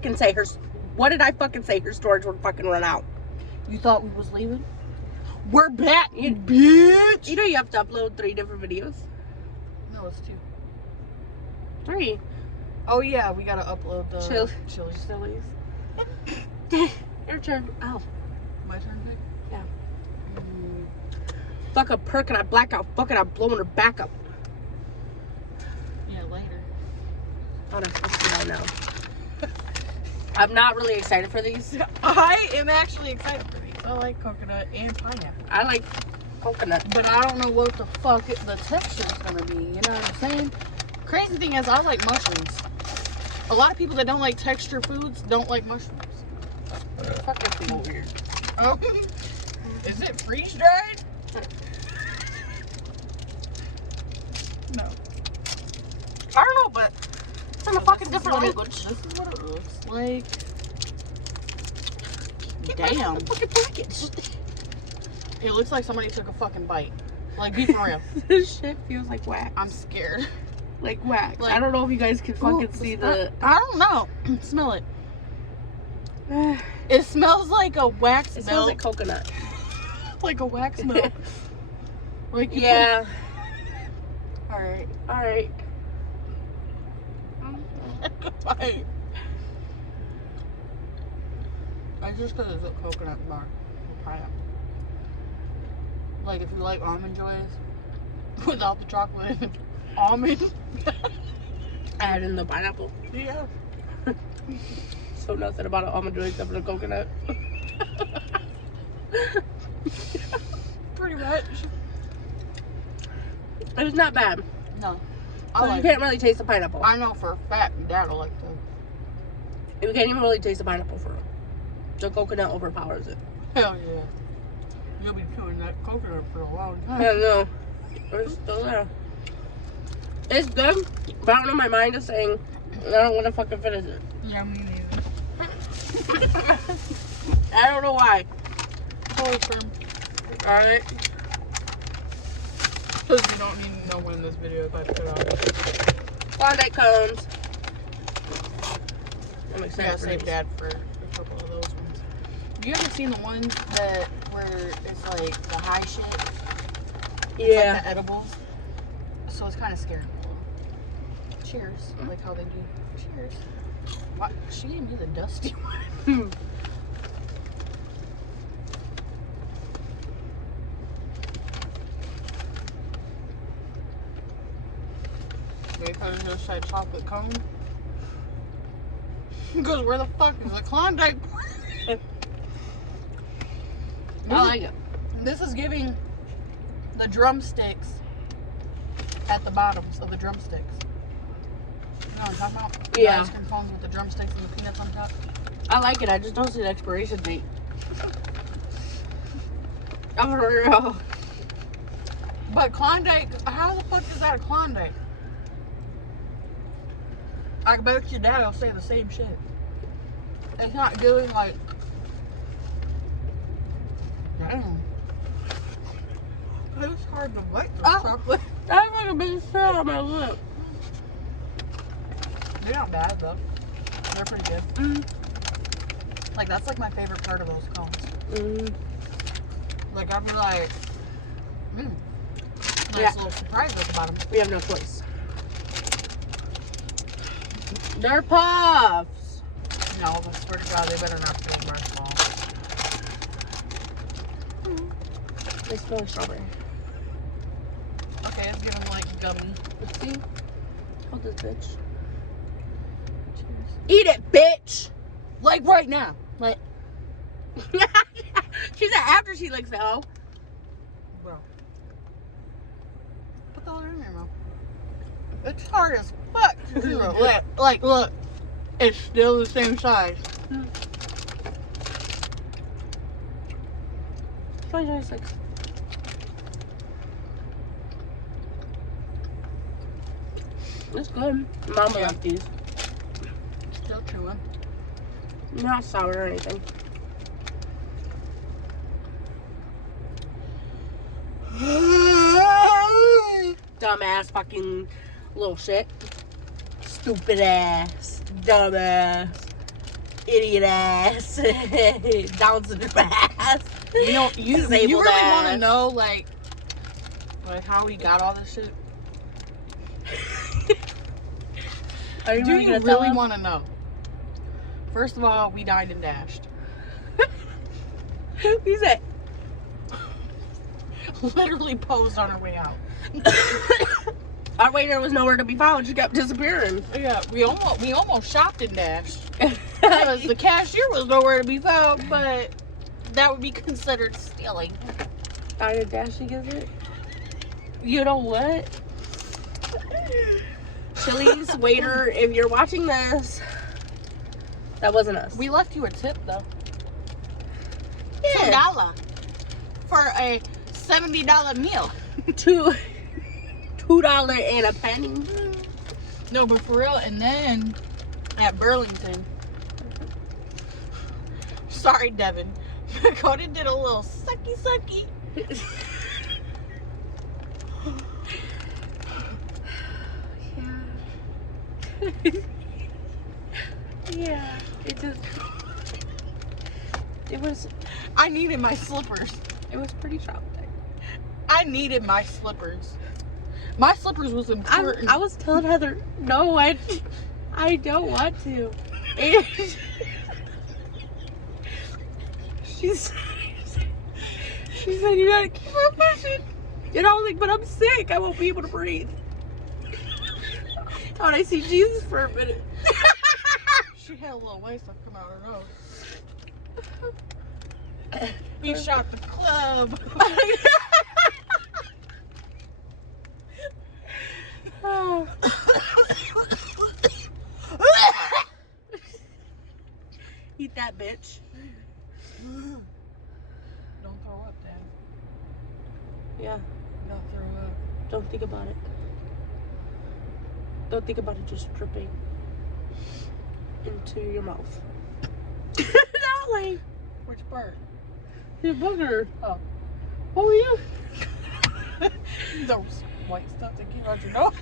fucking say? What did I fucking say? Her storage would fucking run out. You thought we was leaving? We're back, bitch! You know you have to upload 3 different videos? No, it's 2. 3. Oh yeah, we gotta upload the chilies. Your turn. Oh. My turn, Vic? Yeah. Fuck a perk and I black out. Fucking I'm blowing her back up. Yeah, later. Oh, that's supposed to be now. I'm not really excited for these. I am actually excited for these. I like coconut and pineapple. I like coconut. But I don't know what the fuck the texture's gonna be. You know what I'm saying? Crazy thing is, I like mushrooms. A lot of people that don't like texture foods don't like mushrooms. Fuck, that's a little weird. Oh. Is it freeze dried? No. I don't know, but it's in a fucking different language. This is what it looks like. Get Damn. the fucking package. It looks like somebody took a fucking bite. Like, be for real. This shit feels like wax. I'm scared. Like wax. Like, I don't know if you guys can fucking see the. I don't know. Smell it. It smells like a wax It milk. smells like coconut. Like a wax milk. Like you Yeah. Alright. Alright. Goodbye. I just because it's a coconut bar with pineapple. Like if you like almond joys without the chocolate and almond. Add in the pineapple. Yeah. So nothing about an almond joy except for the coconut. Pretty much. It's not bad. No. So you can't really taste the pineapple. I know for a fact Dad'll like them. You can't even really taste the pineapple for it. The coconut overpowers it. Hell yeah. You'll be chewing that coconut for a long time. I don't know. It's still there. It's good, but I don't know, my mind is saying I don't want to fucking finish it. Yeah, me neither. I don't know why. Holy firm. Alright. Because you don't need to know when this video is about to put out. Klondike cones. I'm I excited gotta for save these. Dad for a couple of those ones. You ever seen the ones that where it's like the high shit? It's Yeah. like the edibles. So it's kind of scary. Cheers. I like how they do. Cheers. What? She gave me the dusty one. Because it just said chocolate cone. Because where the fuck is the Klondike? I like it. This is giving the drumsticks at the bottoms of the drumsticks. You know what I'm talking about? Yeah. The ice cream cones with the drumsticks and the peanuts on top. I like it. I just don't see the expiration date. I'm for real. But Klondike, how the fuck is that a Klondike? I bet your dad will say the same shit. It's not giving like. Damn. It's hard to bite the chocolate. That's like a big shell on my lip. They're not bad though. They're pretty good. Mm. Like that's like my favorite part of those cones. Mm. Like I'd be like, nice Yeah. little surprise at the bottom. We have no choice. They're puffs. No, I swear to God, they better not feel marshmallow. They smell like strawberry. Okay, let's give them like gummy. Let's see. Hold this bitch. Cheers. Eat it, bitch. Like right now. Like, She said after she licks it, oh. bro. Put the other in your mouth. It's hard as fuck to do it. Like, look. It's still the same size. 2026. It's good. Mama Yeah. left these. Still chewing. Not sour or anything. Dumbass fucking little shit. Stupid ass. Dumbass. idiot ass, Down syndrome ass. You know, you Disabled really want to ass. know, like how he got all this shit? Are you Do really you gonna tell really him? want to know? First of all, we dined and dashed. He said, Literally posed on our way out. our waiter was nowhere to be found. She kept disappearing. Yeah, we almost shopped and dashed. Because the cashier was nowhere to be found, but that would be considered stealing. I did dashing, is it? You know what? Chili's waiter, if you're watching this, that wasn't us. We left you a tip though. Yeah. $2 for a $70 meal. $2 and a penny. No, but for real. And then at Burlington, sorry, Devin, Cody did a little sucky. Yeah. I needed my slippers. It was pretty traumatic. I needed my slippers. My slippers was important. I was telling Heather, no, I don't want to. And she said, you gotta keep on pushing. And I was like, but I'm sick. I won't be able to breathe. Thought I see Jesus for a minute. She had a little white stuff come out of her nose. We shot the club. Oh. Eat that bitch. Don't throw up, Dad. Yeah, Don't throw up. don't think about it. Don't think about it just dripping into your mouth. Not like Which part? your booger. Oh. What were you? Those white stuff that came out your nose.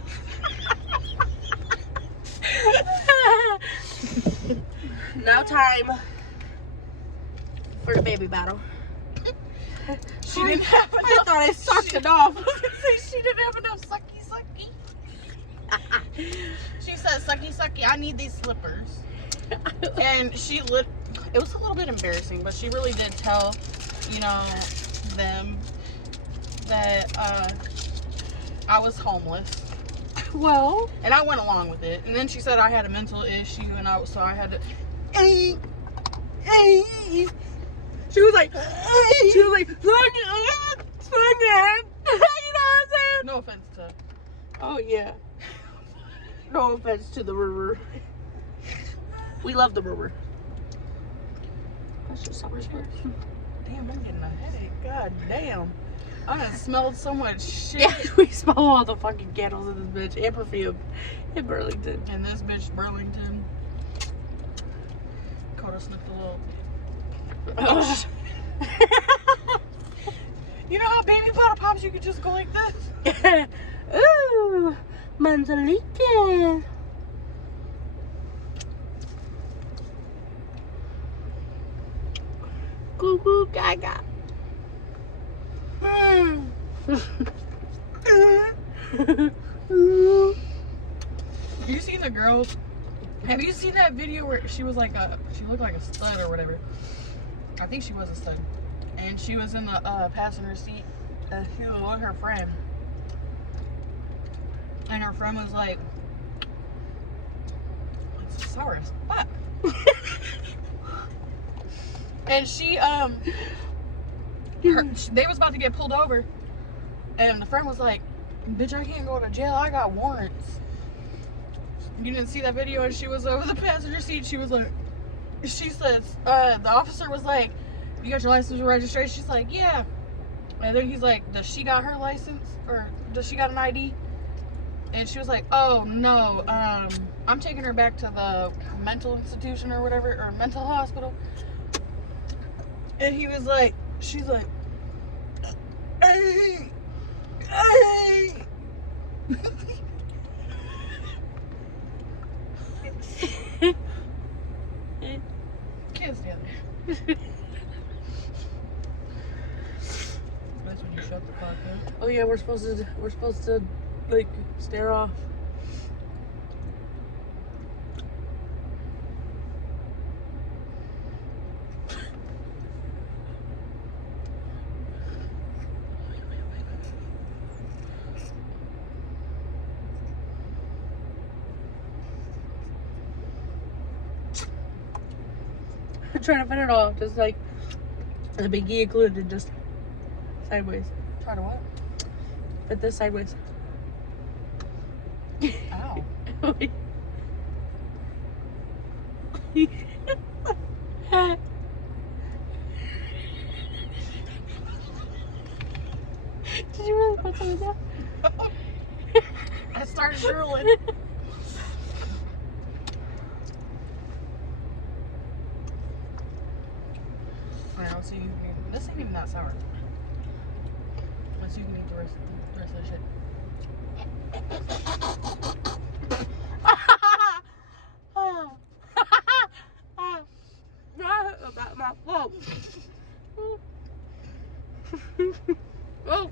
Now time for the baby battle. She didn't have enough. I thought I sucked it off. She didn't have enough sucky. She said, sucky, I need these slippers. And it was a little bit embarrassing, but she really did tell, them that I was homeless. Well, And I went along with it. And then she said I had a mental issue, and so I had to. she was like, Sonia. You know what I'm saying? No offense to. Oh yeah. No offense to the river. We love the river. That's just how we're supposed to. Damn, I'm getting a headache. God damn. I done smelled so much shit. Yeah, we smell all the fucking candles in this bitch and perfume in Burlington. And this bitch, Burlington. Coda sniffed a little. Oh. You know how baby bottle pops, you could just go like this? Ooh, manzanita. Goo goo gaga. Have you seen the girls? Have you seen that video where she was like she looked like a stud or whatever? I think she was a stud. And she was in the passenger seat. She was with her friend. And her friend was like, it's sour as fuck. And she, they was about to get pulled over. And the friend was like, bitch, I can't go to jail. I got warrants. You didn't see that video? And she was over the passenger seat. She was like, she says, the officer was like, you got your license and registration? She's like, yeah. And then he's like, does she got her license? Or does she got an ID? And she was like, oh, no. I'm taking her back to the mental institution or whatever, or mental hospital. And he was like, she's like, hey, hey. Can't stand it. That's when you shut the fuck up. Oh yeah, we're supposed to like stare off. I'm trying to fit it all, just like the biggie included, just sideways. Try to what? Fit this sideways. Ow. Did you really put something down? I started drooling. Alright, let's see. This ain't even that sour. Let's see if you can eat the rest of the shit. About my fault. Oh.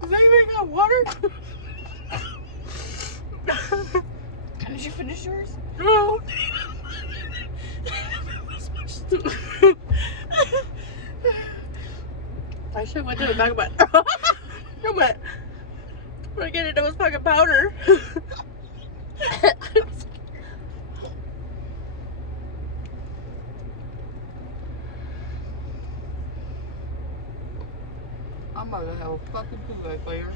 Does anybody got water? Did you finish yours? No. I should have went to the back of my. No, but forget it. It was fucking powder. I'm about to have a fucking poo back later.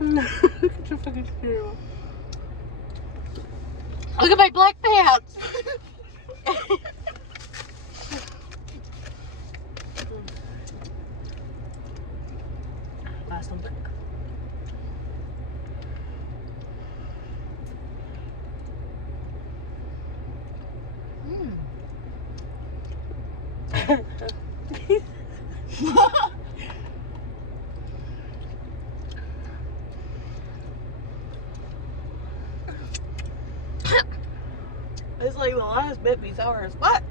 Look at your fucking squirrel. Look at my black pants. Last one. It's like the last bit be sour as fuck.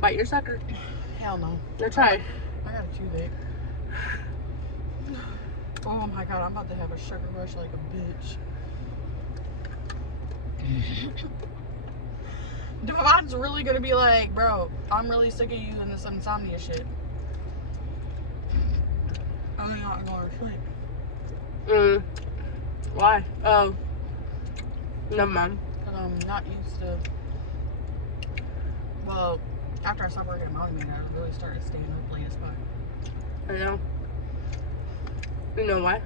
Bite your sucker. Hell no. No, try. I got a toothache. Oh my god, I'm about to have a sugar rush like a bitch. Devon's really gonna be like, bro, I'm really sick of you and this insomnia shit. I'm not going to sleep. Why? Oh. Never mind. Because I'm not used to. Well, after I stopped working at Mountain Man, I really started staying up late as fuck. I know. You know why?